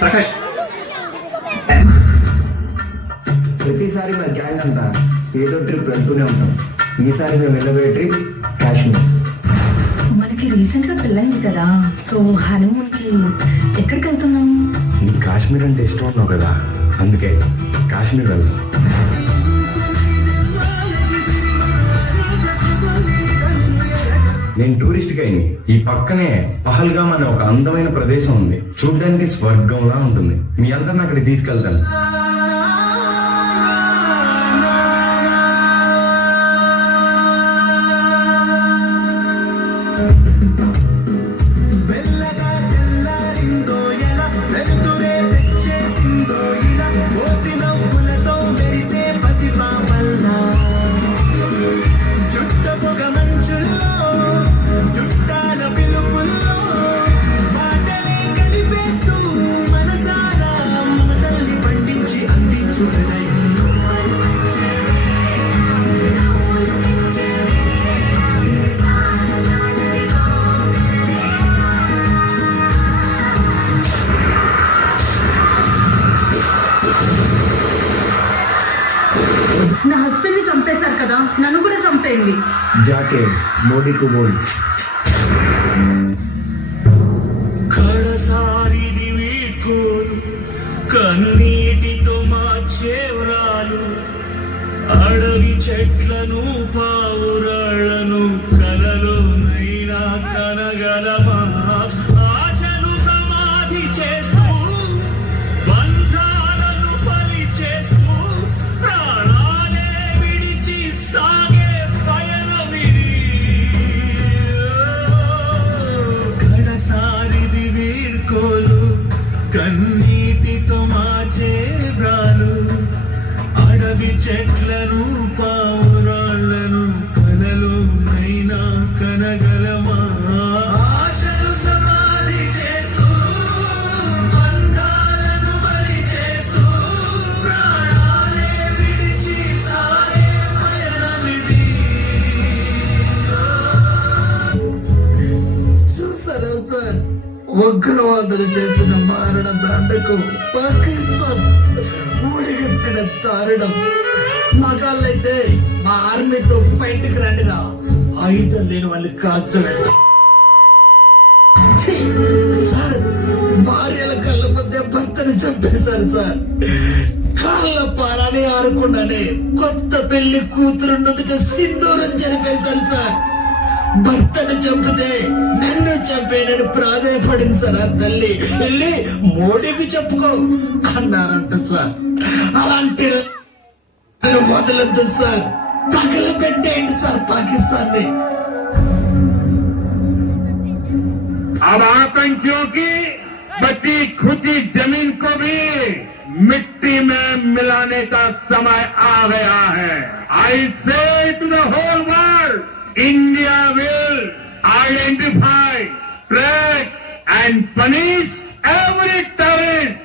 ప్రకాష్, ప్రతిసారి మా గ్యాంగ్ అంతా ఏదో ట్రిప్ వెళ్తూనే ఉంటాం. ఈసారి మేము వెళ్ళబోయే ట్రిప్ కాశ్మీర్. మనకి రీసెంట్ గా పెళ్ళైంది కదా, సో హనీమూన్ కి ఎక్కడికి వెళ్తున్నాం? నీకు కాశ్మీర్ అంటే ఇష్టం ఉన్నావు కదా, అందుకే కాశ్మీర్ వెళ్దాం. నేను టూరిస్ట్ గైని. ఈ పక్కనే పహల్గామ్ అనే ఒక అందమైన ప్రదేశం ఉంది. చూడ్డానికి స్వర్గంలా ఉంటుంది. మీ అందరిని అక్కడికి తీసుకెళ్తాను. నా హస్బెండ్ ని చంపేశారు కదా, నన్ను కూడా చంపేయండి. జాకే మోడీకు బోల్. కడసారిది వీడ్కోలు, కన్నీటితో మార్చేవ్రాలు, అడవి చెట్లను పావురాళ్లను కలలోనైనా కనగలమా? ఆశను సమాధి చేస్తూ, బంధాలను బలి చేస్తూ, ప్రాణాలే విడిచి సాగే పయనమిది. కడసారిది వీడ్కోలు, కన్నీటితో మార్చే బ్రాలు, అడవి చెట్లను పావురాళ్లను కలలోనైనా కనగలమా? ఆశలు సమాధి చేస్తూ, బంధాలను బలి చేస్తూ, ప్రాణాలే విడిచి సాగే పయనమిది. చూసారా సార్, ఉగ్రవాదులు చేసిన మారణ దండకు పాకిస్తాన్ ఊడిగట్టిన దారుణం. మగాళ్ళైతే మా ఆర్మీతో ఫైట్ కి రండిరా, ఆయుధం లేని వాళ్ళు కాల్చలేట. సార్, భార్యల కళ్ళ మధ్య భర్తని చంపేశారు సార్. కాళ్ళ పారాని ఆరకుండానే కొత్త పెళ్లి కూతురు నుదుట సింధూరం చనిపేశారు సార్. భర్తను చంపితే నన్ను చంపేనని ప్రాధాయపడింది సార్ ఆ తల్లి. వెళ్ళి మోడీకి చెప్పుకో అన్నారంట సార్. అలాంటి వదలొద్దు సార్, తగలబెట్టేయండి సార్ పాకిస్తాన్ ని. अब आतंकियों की बची खुची जमीन को भी मिट्टी में मिलाने का समय आ गया है. I say to the whole world, India will identify, track and punish every terrorist.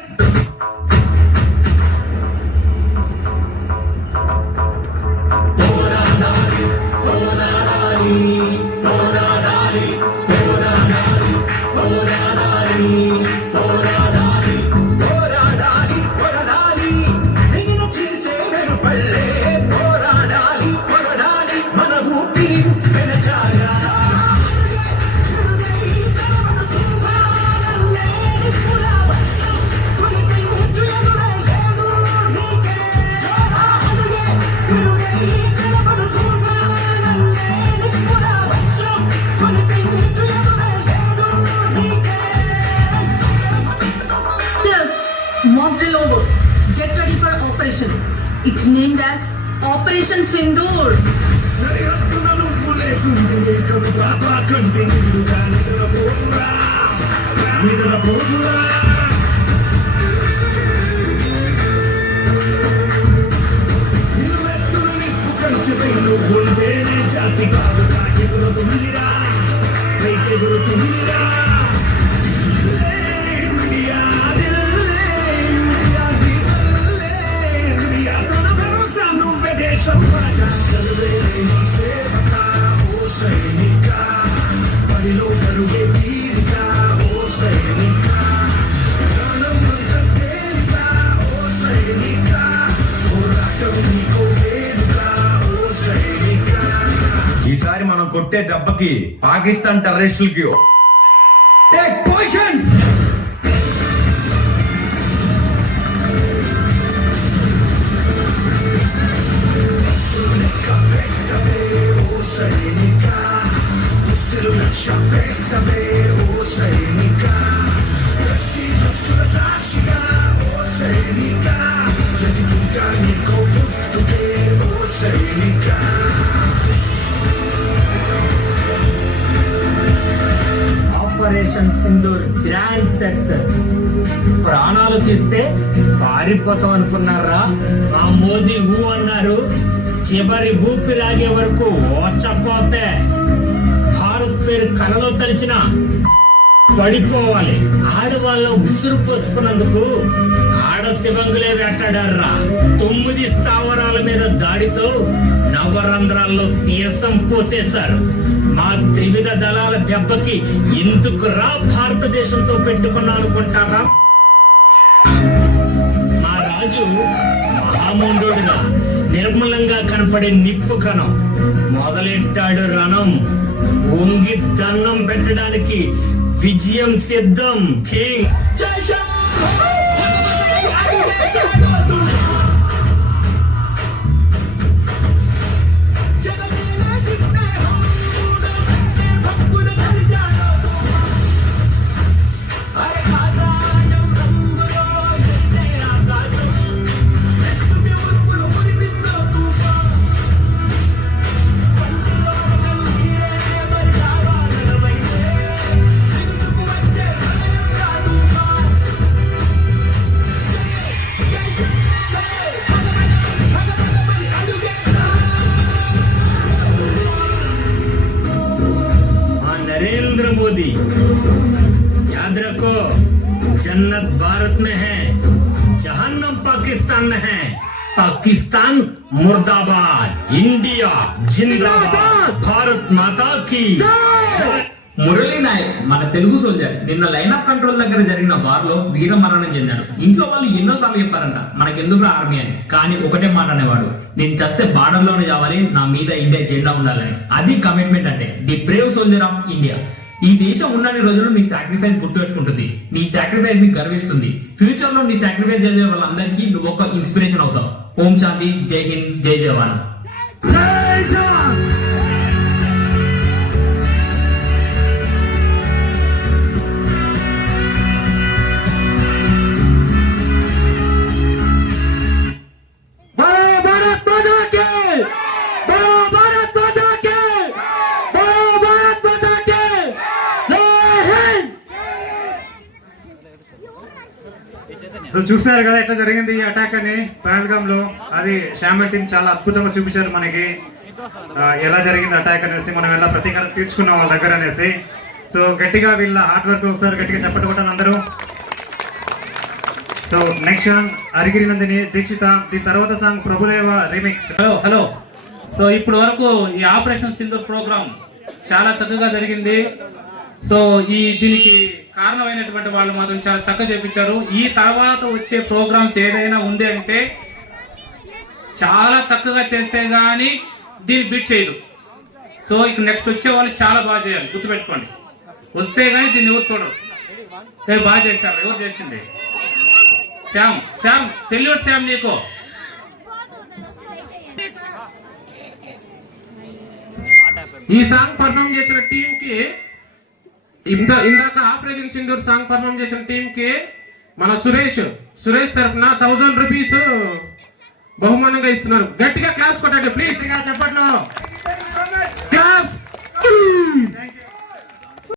Get ready for operation. It's named as Operation Sindoor. కొట్టే దెబ్బకి పాకిస్తాన్ టెర్రరిస్టులకి take positions. Operation Sindoor grand success. ప్రాణాలు తీస్తే పారిపోతాం అనుకున్నారా? ఆ మోదీ ఊ అన్నారు, చివరి ఊపిరాగే వరకు ఓచపోతే భారత్ పేరు కలలో తలిచిన పడిపోవాలి. ఆడవాళ్ళ ఉసురు పోసుకున్నందుకు ఆడ శివంగులే వేటాడారా. 9 స్థావరాల మీద దాడితో నవరంధ్రాల్లో సీసం పోసేశారు. మా త్రివిధ దళాల దెబ్బకి ఎందుకు రా భారతదేశంతో పెట్టుకున్నా అనుకుంటారా? మా రాజు మహామూండోడుగా నిర్మలంగా కనపడే నిప్పు కణం మొదలెట్టాడు రణం. వంగి దండం పెట్టడానికి విజయం సిద్ధం. కింగ్ జై శంభో. नरेंद्र मोदी, याद रखो, जन्नत भारत में है, जहन्नम पाकिस्तान में है. पाकिस्तान मुर्दाबाद, इंडिया जिंदाबाद, भारत माता की जय. మురళీ నాయక్ మన తెలుగు సోల్జర్ నిన్న లైన్ ఆఫ్ కంట్రోల్ దగ్గర జరిగిన వార్ లో వీర మరణం చెందాడు. ఇంట్లో వాళ్ళు ఎన్నోసార్లు చెప్పారంట మనకెందుకు ఆర్మీ అని, కానీ ఒకటే మాట అనేవాడు, నేను చస్తే బార్డర్ లోనే చావాలి, నా మీద ఇండియా జెండా ఉండాలని. అది కమిట్మెంట్ అంటే. The Brave soldier of India. ఈ దేశం ఉన్నన్ని రోజులు నీ సాక్రిఫైస్ గుర్తుపెట్టుకుంటుంది, నీ సాక్రిఫైస్ ని గర్విస్తుంది. ఫ్యూచర్ లో నీ సాక్రిఫైస్ చేసే వాళ్ళందరికీ నువ్వు ఒక ఇన్స్పిరేషన్ అవుతావు. ఓం శాంతి, జై హింద్, జై జవాన్. సో చూసారు కదా ఎట్లా జరిగింది ఈ అటాక్ అని పహల్గామ్ లో. అది శ్యామల్ టీం చాలా అద్భుతంగా చూపించారు మనకి ఎలా జరిగింది అటాక్ అనేసి, మనం ఎలా ప్రతీకారం తీర్చుకున్నాం వాళ్ళ దగ్గర అనేసి. సో గట్టిగా వీళ్ళ హార్డ్ వర్క్ ఒకసారి గట్టిగా చెప్పండి కొట్టాను అందరూ. సో నెక్స్ట్ సాంగ్ అరిగిరి నందిని దీక్షిత, దీని తర్వాత song Prabhudeva remix. Hello. So ఇప్పుడు వరకు ఈ ఆపరేషన్ సింధూర్ ప్రోగ్రామ్ చాలా చక్కగా జరిగింది. సో దీనికి కారణమైనటువంటి వాళ్ళు మాత్రం చాలా చక్కగా చేపించారు. ఈ తర్వాత వచ్చే ప్రోగ్రామ్స్ ఏదైనా ఉంది అంటే చాలా చక్కగా చేస్తే గానీ దీన్ని బీట్ చేయదు. సో ఇక నెక్స్ట్ వచ్చే వాళ్ళు చాలా బాగా చేయాలి, గుర్తుపెట్టుకోండి. వస్తే గానీ దీన్ని ఎవరు చూడరు. బాగా చేశారు, ఎవరు చేసింది? శ్యామ్ సెల్యూట్ శ్యామ్ నీకు. ఈ సాంగ్ పర్ఫామ్ చేసిన టీం కి, ఇందాక ఆపరేషన్ సింధూర్ సాంగ్ పర్ఫామ్ చేసిన టీం కి మన సురేష్ తరఫున 1000 రూపీస్ బహుమానంగా ఇస్తున్నారు. గట్టిగా క్లాప్స్ కొట్టండి ప్లీజ్. చెప్పట్లో